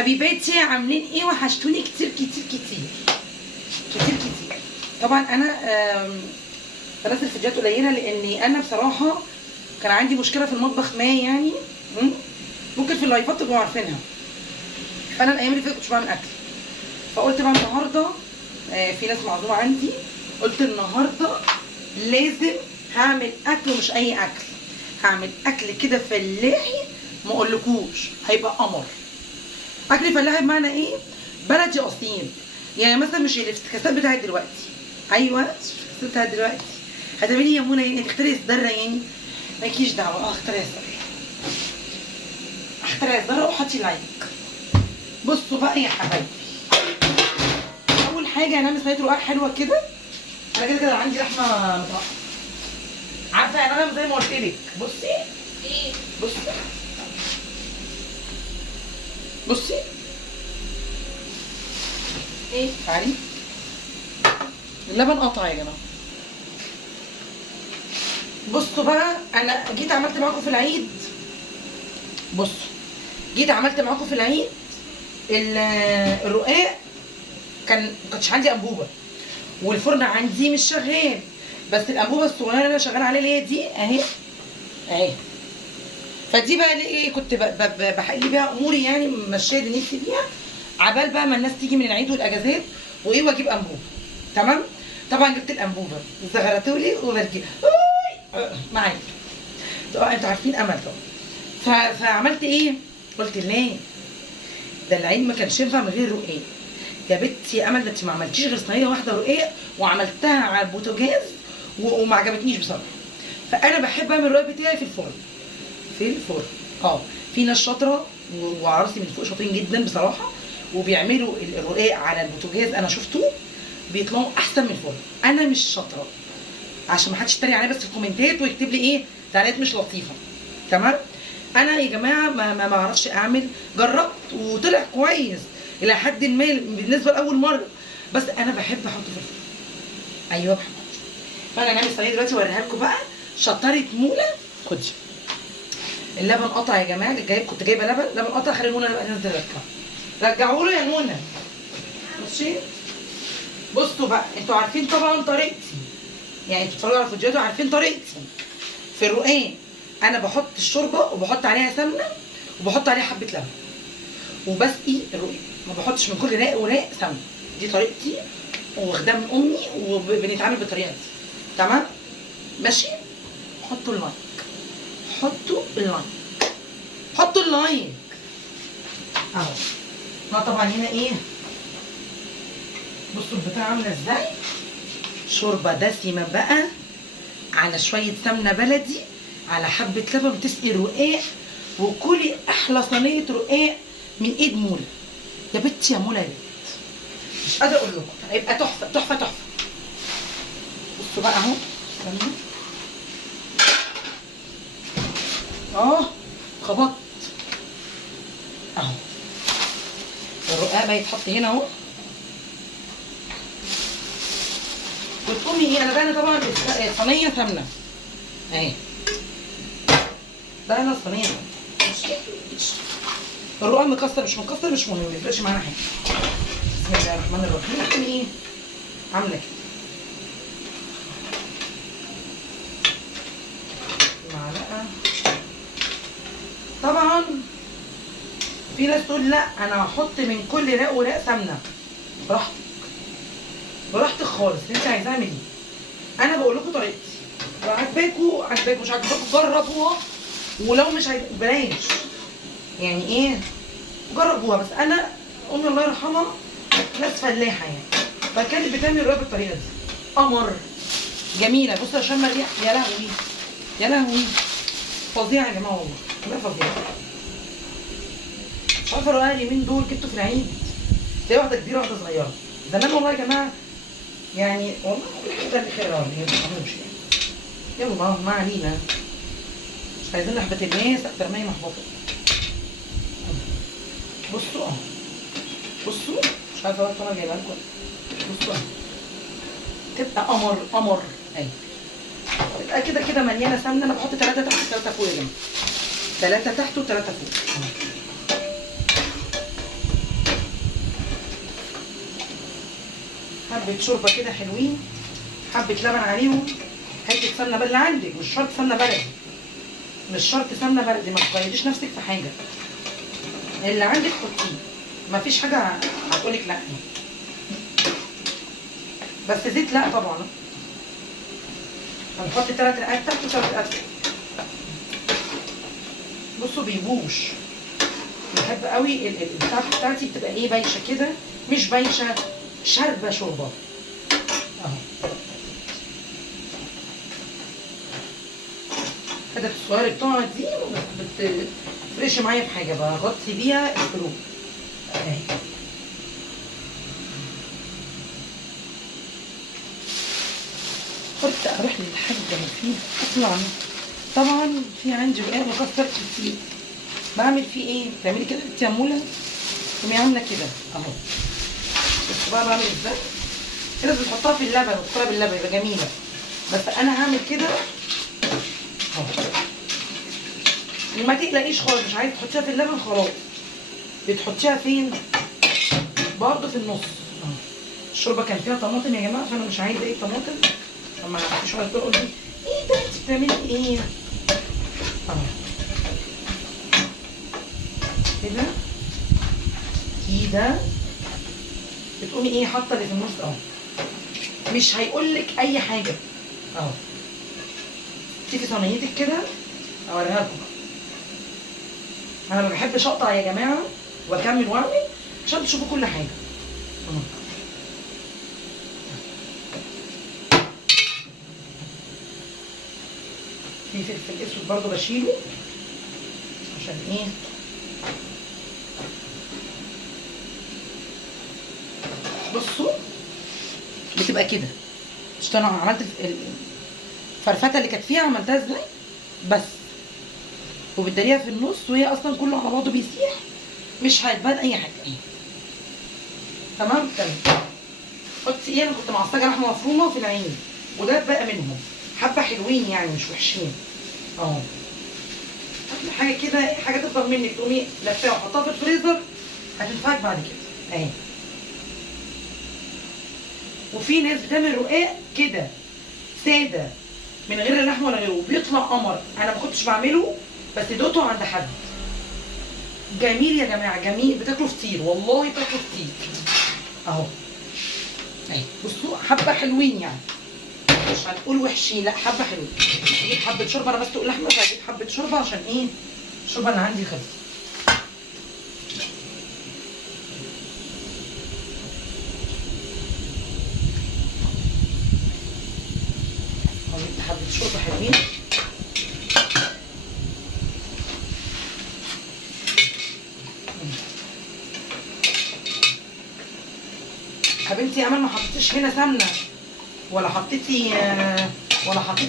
حبيباتي عاملين ايه؟ وحشتوني كتير كتير كتير كتير كتير. طبعا انا بنزل فيديوهات قليله لاني انا بصراحه كان عندي مشكله في المطبخ، ما يعني ممكن في اللايفات تبقوا عارفينها. فانا الايام اللي فاتت كنتش بعمل اكل، فقلت بقى النهارده في ناس معزومه عندي، قلت النهارده لازم هعمل اكل، ومش اي اكل، هعمل اكل كده فلاحي ما اقولكوش، هيبقى قمر. اكل فلاحي بمعنى ايه؟ بلدي اصيل. يعني مثلا مش الافتكاسات بتاعت دلوقتي، ايوه الافتكاسات بتاعت دلوقتي هتعملي يا منى يعني تختاري الذره، يعني مالكيش دعوه. اختاري الذره، اختاري الذره وحطي لايك. بصوا بقى يا حبايبي، اول حاجه هنعمل صينيه رقاق حلوه كده. انا كده كده عندي لحمه متقطعه، عارفه يعني انا زي ما قلت لك. بصي ايه؟ بصي بصي ايه؟ تعالي، اللبن قطع يا جماعه. بصوا بقى، انا جيت عملت معاكم في العيد، بصوا جيت عملت معاكم في العيد الرقاق. ما كانش عندي انبوبه، والفرن عندي مش شغال، بس الانبوبه الصغيره اللي انا شغاله عليها اللي هي دي اهي اهي. فدي بقى ايه، كنت بحل بيها اموري، يعني ماشيه دنيتي بيها عبال بقى ما الناس تيجي من العيد والاجازات وايه، واجيب انبوبه. تمام. طبعا جبت الانبوبه، زغرتولي وبرجي معايا. طبعا انتوا عارفين امل طبعا. فعملت ايه؟ قلت ليه ده العيد ما كانش ينفع من غير رقاق. يا بنتي يا امل، ده انت ما عملتيش غير صينيه واحده رقاق، وعملتها على البوتاجاز وما عجبتنيش بصراحه. فانا بحب اعمل الرقاق بتاعي في الفرن، في الفرن. في ناس شاطره وعراسي من فوق شاطرين جدا بصراحه، وبيعملوا الرقاق على البوتاجاز، انا شفته بيطلعوا احسن من الفرن. انا مش شاطره، عشان ما حدش يتريق عليا بس في الكومنتات ويكتب لي ايه تعليقات مش لطيفه. تمام. انا يا جماعه ما اعرفش اعمل، جربت وطلع كويس الى حد ما بالنسبه لاول مره، بس انا بحب احطه في الفرن. ايوه بحب احطه. فانا هنعمل صينيه دلوقتي واوريها لكم بقى. شطاره موله. خدي اللبن قطع يا جماعه، كنت جايبه لبن قطع، خلي منى بقى تنزل رجعوا له يا منى. ماشي. بصوا بقى، انتوا عارفين طبعا طريقتي، يعني انتوا بتتفرجوا على فيديوهاتي وعارفين طريقتي في الرقاق. انا بحط الشوربه وبحط عليها سمنه وبحط عليها حبه لبن وبسقي الرقاق، ما بحطش من كل رق وراق سمنه. دي طريقتي واخداها من امي، وبنتعامل بالطريقه دي. تمام. ماشي. حطوا اللايك، حطوا اللايك، حطوا اللايك اهو. ما طبعا هنا ايه، بصوا البتاع عامله ازاي، شوربه دسمه بقى على شويه سمنه بلدي على حبه لبن، بتسقي الرقاق، وكلي احلى صينيه رقاق من ايد مولا. يا بنتي يا مولا يا بنت، مش قادره اقول لكم، هيبقى تحفه تحفه تحفه. بصوا بقى اهو، استنوا خبطت اهو. الرقاق بقى يتحط هنا اهو، وتقومي ايه، انا بقى طبعا صينيه سمنه اهي، بقى انا الصينيه ماشي. الرقاق مكسر مش مكسر مش مهم، ما يفرقش معانا حاجه. بسم الله الرحمن الرحيم. تقومي ايه عامله كده معلقه. طبعا في ناس تقول لا انا هحط من كل رق ورق سمنه، براحتك براحتك خالص، انت عايزه اعمل ايه. انا بقول لكم طريقتي، عجباكوا عجباكوا، مش عجباكوا جربوها، ولو مش عايزه بلاش، يعني ايه جربوها. بس انا امي الله يرحمها ناس فلاحه يعني، فكانت بتعمل الرقاق بالطريقه دي قمر جميله. بصوا يا شم الريح، يا لهوي يا لهوي، فظيعه يا جماعه والله، والله فظيعه. مش عارفه الرقاق اليومين دول جبته في العيد تلاقي واحده كبيره واحده صغيره، زمان والله يا جماعه يعني والله ده اللي خير يا رب، ما تفهموش يعني. يلا ما علينا، مش عايزين نحبط الناس اكتر ما هي محبطه. بصوا اهو، بصوا مش عارفه بقى انا جايبها لكم. بصوا اهو تبقى قمر قمر اهي، تبقى كده كده مليانه سمنه. انا بحط 3 تحت و3 فوق يا جماعه، 3 تحت و3 فوق. حبه شوربه كده حلوين، حبه لبن عليهم، حته سمنه بلدي عندك، مش شرط سمنه بلدي، مش شرط سمنه بلدي، ما تقيديش نفسك في حاجه، اللي عندك حطيه، مفيش حاجه هتقولك لا. بس زيت لا طبعا. هنحط 3 رقات تحت و3 رقات فوق. بصوا بيبوش، بحب قوي البتاعه بتاعتي بتبقى ايه، بايشه كده، مش بايشه، شاربه شوربه اهو. الحتت الصغيره بتقعد دي ما بتفرقش معايا بحاجه، بغطي بيها الفروق اهي. قلت اروح للحاجه ما فيه اطلع. طبعا في عندي رقاق مكسر كتير، بعمل فيه ايه، بتعملي كده انت عموله، تقومي عامله كده اهو. بصوا بقى بعمل ازاي، كده بنحطها في اللبن وتحطها باللبن يبقى جميله، بس انا هعمل كده اهو. وما تقلقيش خالص، مش عايزه تحطيها في اللبن خلاص، بتحطيها فين؟ برضه في النص اهو. الشوربه كان فيها طماطم يا جماعه، فانا مش عايزه ايه طماطم، عشان ما فيش واحد تقول لي ايه ده انت بتعملي ايه اهو كده كده. بتقومي ايه حاطه اللي في النص اهو، مش هيقولك اي حاجه اهو. تيجي صينيتك كده اوريها لكم. انا ما بحبش اقطع يا جماعه واكمل واعمل عشان تشوفوا كل حاجه اهو. في فلفل اسود برضو بشيله عشان ايه، بصوا بتبقى كده. شفتوا انا عملت الفرفته اللي كانت فيها عملتها ازاي، بس وبتداريها في النص وهي اصلا كله على بعضه بيسيح، مش هيتبان اي حاجه ايه. تمام تمام. حطي ايه، انا كنت معصجه لحمه مفرومه في العين وده بقى منهم حبه حلوين يعني مش وحشين اهو. حاجه كده، حاجه تفضل منك تقومي لفاها وحطها في الفريزر، هتنفعك بعد كده اهي. وفي ناس بتعمل رقاق كده ساده من غير اللحمه ولا غيره، بيطلع قمر. انا ما كنتش بعمله بس دوقته عند حد، جميل يا جماعه، جميل، بتاكلوا فطير والله، بتاكلوا فطير اهو اهي. بصوا حبه حلوين يعني، مش هنقول وحشين، لا حبه حلوين. اجيب حبه شوربه، انا بسلق لحمه فاجيب حبه شوربه عشان ايه، الشوربه اللي عندي خلصت. جبت حبه شوربه حلوين. حبيبتي يا امل ما حطيتيش هنا سمنه ولا حطيتي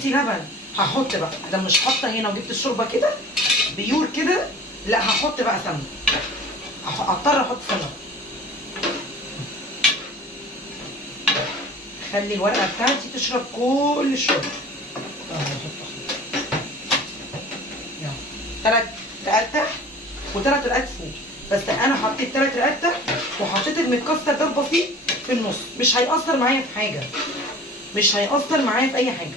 لبن، هحط بقى ده مش حاطه هنا وجبت الشوربه كده بيور كده، لا هحط بقى سمنه، اضطر احط سمنه. خلي الورقه بتاعتي تشرب كل الشوربه اهو. يلا 3 رقات تحت و3 رقات فوق، بس انا حطيت 3 رقات تحت وحطيت المتكسر ده البسيط في النص، مش هيأثر معايا في حاجه، مش هيأثر معايا في اي حاجه.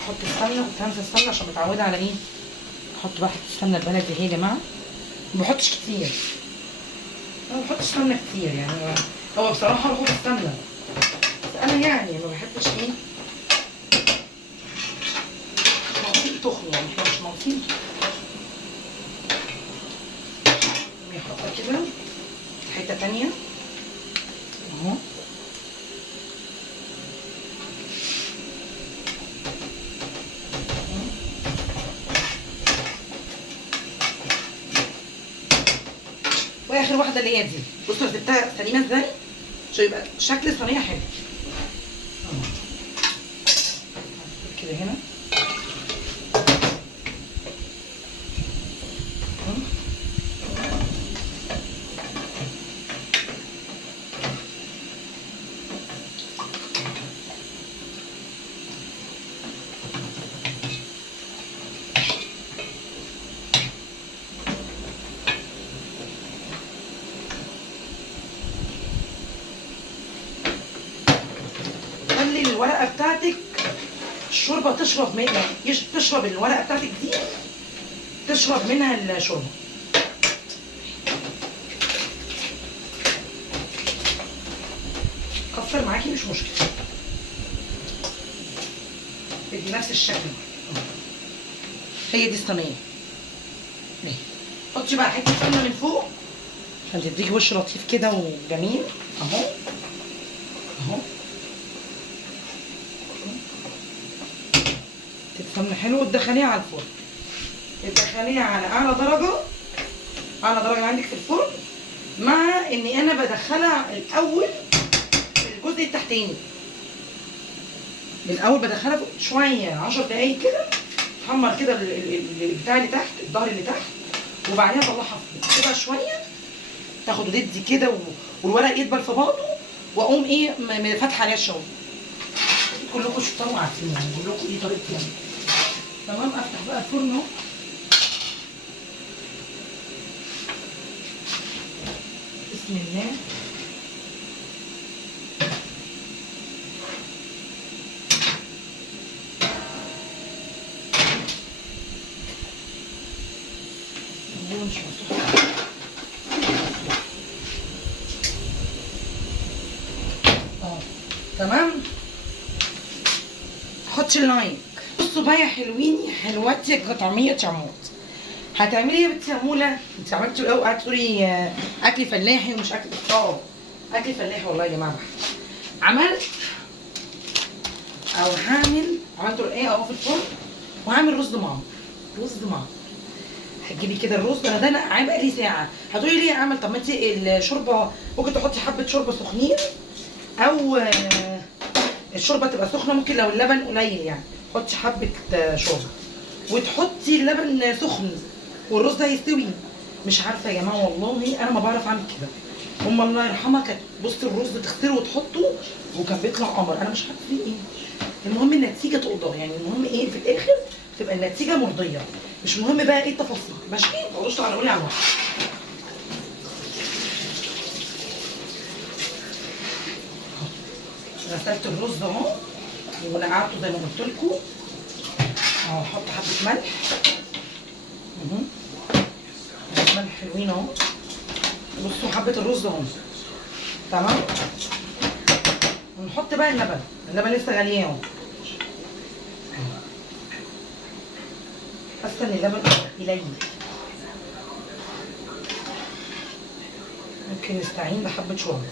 احط السمنه، كنت هنسى السمنه عشان متعوده على ايه، احط بقى حته السمنه البلدي اهي يا جماعه، ما بحطش كتير، انا ما بحطش سمنه كتير يعني، هو بصراحه بحط السمنه بس انا يعني ما بحبش ايه، ناقصين تخن يعني، احنا مش ناقصين احطها كده حته تانيه اهو. واخر واحده اللي هي دي، بصوا انا سبتها سليمه ازاي عشان يبقى شكل الصينيه حلو كده هنا. الورقه بتاعتك الشوربه تشرب منها، تشرب الورقه بتاعتك دي تشرب منها الشوربه. كفر معاكي مش مشكله، بدي نفس الشكل. هي دي الصينيه. حطي بقى حته سمنه من فوق عشان تديكي وش لطيف كده وجميل. اهو اهو تتسمن حلو وتدخليها على الفرن. تدخليها على اعلى درجه، اعلى درجه عندك في الفرن، مع اني انا بدخلها الاول في الجزء التحتاني. الاول بدخلها شويه 10 دقايق كده تحمر كده البتاع اللي تحت، الظهر اللي تحت، وبعدين اطلعها كده شويه تاخد ودي كده والورق يدبل في بعضه، واقوم ايه فاتحه عليها الشوربه. كلكم شطار وعارفين يعني، بقول لكم دي طريقتي يعني. تمام. افتح بقى الفرن اهو. بسم الله. مش مفتوح. تمام. حطي اللايك. بصوا بقى يا حلوين حلواتي كطعميه عمود. هتعملي ايه يا بنتي يا موله؟ انت عملتي الاول قعدتي تقولي اكل فلاحي ومش اكل. اكل فلاحي والله يا جماعه. عملت او عملت ايه اهو في الفرن، وهعمل رز معمر. رز معمر هتجيبي كده الرز ده انا عامل بقالي ساعه. هتقولي ليه اعمل؟ طب ما انت الشوربه ممكن تحطي حبه شوربه سخنين، او الشوربه تبقى سخنه، ممكن لو اللبن قليل يعني حطي حبه شوربه وتحطي اللبن سخن والرز ده هيستوي. مش عارفه يا جماعه والله انا ما بعرف اعمل كده. ام الله يرحمها كانت بصي الرز تغسله وتحطه وكان بيطلع قمر. انا مش عارفه ليه ايه. المهم النتيجه تقدر يعني، المهم ايه في الاخر تبقى النتيجه مرضيه، مش مهم بقى ايه التفاصيل. ماشي؟ ما تقعدوش تعلقوا لي على الوقت. غسلت الرز اهو ونقعته زي ما قلت لكم اهو. احط حبه ملح ملح حلوين اهو. بصوا حبه الرز اهو. تمام. ونحط بقى اللبن لسه غاليه اهو. حاسه ان اللبن قليل، ممكن نستعين بحبه شوربه.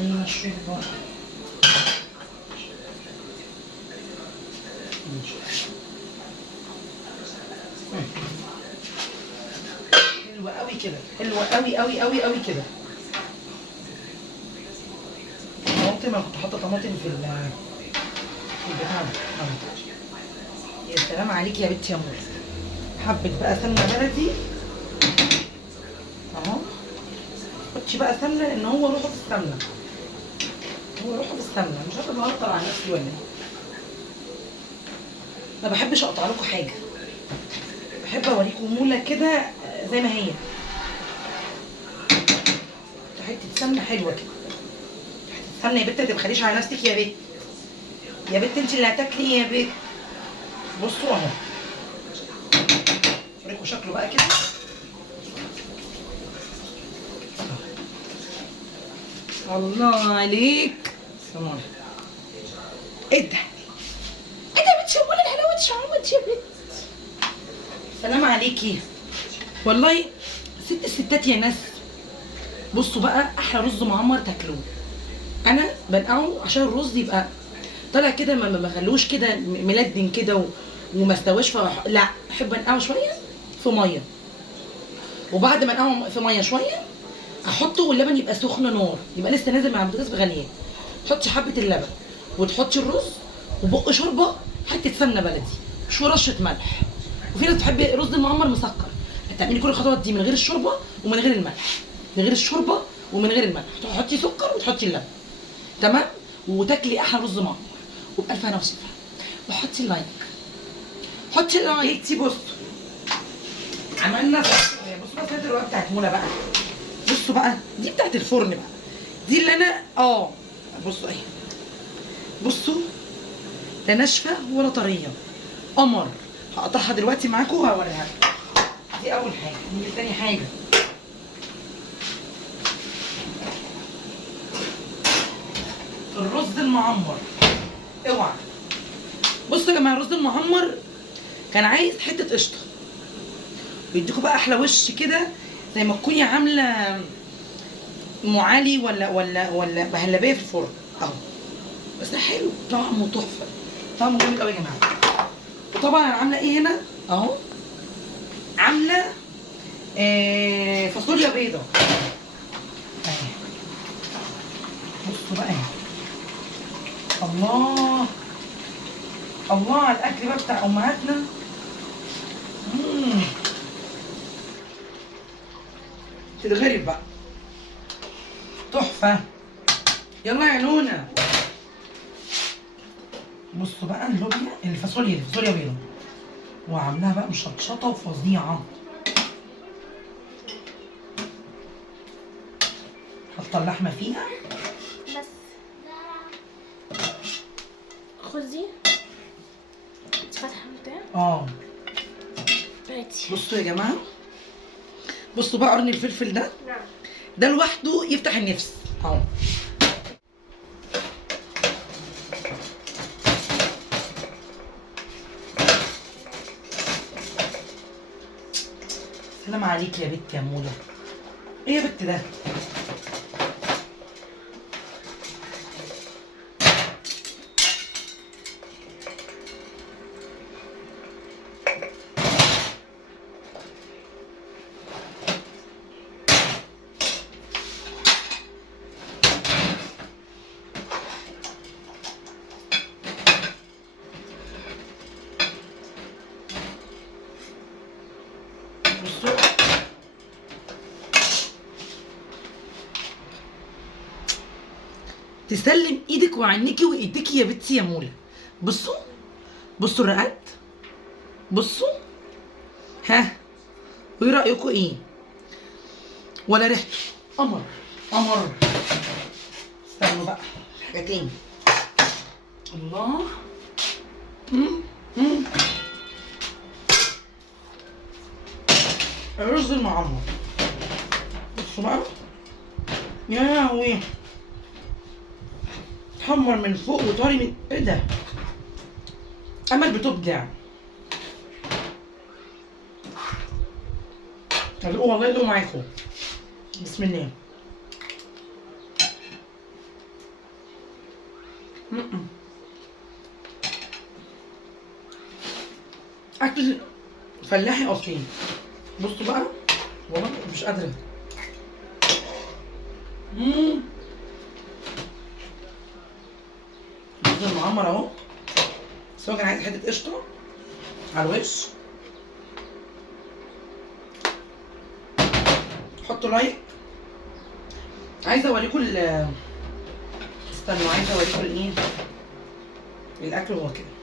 المشروب بقى حلوه قوي كده، حلوه قوي قوي قوي قوي كده. طماطم انا كنت حاطه طماطم في البتاع ده. يا سلام عليكي يا بنتي يا مول. حبه بقى سمنه بلدي اهو. حطي بقى سمنه لان هو روحه في السمنه، هو روحه في السمنه. مش عارفه بهطر على نفسي ولا ايه. ما بحبش اقطع لكم حاجه، بحب اوريكم موله كده زي ما هي. حته سمنه حلوه كده. حته سمنه يا بت، ما تبخليش على نفسك يا بت. يا بت انت اللي هتاكلي ايه يا بت. بصوا اهو اوريكم شكله بقى كده. الله عليك. سلام. ايه ده؟ ايه ده يا بت؟ شمولة الحلاوه شعومت يا بت. سلام عليكي والله. ست الستات يا ناس. بصوا بقى احلى رز معمر تاكلوه. انا بنقعه عشان الرز يبقى طالع كده، ما بخلوش كده ملدن كده وما استواش. لا احب انقعه شويه في ميه، وبعد ما انقعه في ميه شويه احطه واللبن يبقى سخن نار، يبقى لسه نازل مع البوتاجاز بغليان. تحطي حبه اللبن وتحطي الرز وبق شوربه، حته سمنه بلدي، شو رشه ملح. وفي ناس بتحب الرز المعمر مسكر، هتعملي كل الخطوات دي من غير الشوربه ومن غير الملح، من غير الشوربه ومن غير الملح. تحطي سكر وتحطي اللبن. تمام. وتاكلي احلى رز معمر وبالف هنا وشفا. وحطي اللايك، حطي اللايك. بصوا عملنا بصوا بقى الوقت بتاعت مولا بقى. بصوا بقى دي بتاعت الفرن بقى، دي اللي انا بصوا اهي، بصوا لا ناشفه ولا طريه، قمر. هقطعها دلوقتي معاكم وهوريها لكم. دي اول حاجه. دي تاني حاجه، الرز المعمر. اوعى. بصوا يا جماعه، الرز المعمر كان عايز حته قشطه، ويديكوا بقى احلى وش كده، زي ما تكوني عامله ام علي ولا مهلبيه في الفرن اهو. بس حلو، طعمه تحفه، طعمه جامد قوي يا جماعه. وطبعا انا عامله ايه هنا اهو، عامله فاصوليا بيضه اهي. بصوا بقى، الله الله على الاكل بقى بتاع امهاتنا. تتغرب بقى، تحفه. يلا يا نونا. بصوا بقى اللوبيا، الفاصوليا بيضه، وعاملاها بقى مشطشطه وفظيعه. حاطه اللحمه فيها بس. خدي فاتحه بتاع. بصوا يا جماعه، بصوا بقى قرن الفلفل ده، نعم، ده لوحده يفتح النفس اهو. سلام عليك يا بت يا موضه. ايه يا بت ده؟ بصوا تسلم ايدك وعينيكي وايديكي يا بنتي يا موله. بصوا بصوا الرقات، بصوا. ها، وايه رايكم ايه؟ ولا ريحته قمر قمر. استنوا بقى حاجه تاني. الله. الرز المعمر، بصوا بقى يا لهوي، اتحمر من فوق وطري من ايه ده؟ امل بتبدع. هدوقوا والله، يدوقوا معاكم. بسم الله. اكل فلاحي اصيل. بصوا بقى، والله مش قادره. الرز المعمر اهو، بس هو كان عايز حته قشطه على الوش. حطوا لايك. عايزه اوريكم استنوا، عايزه اوريكم الايه، الاكل هو كده.